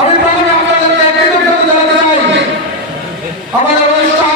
আমি প্রথমে আপনাদেরকে কৃতজ্ঞতা চাই। আমাদের অনুষ্ঠান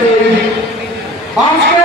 আমাদের আজকে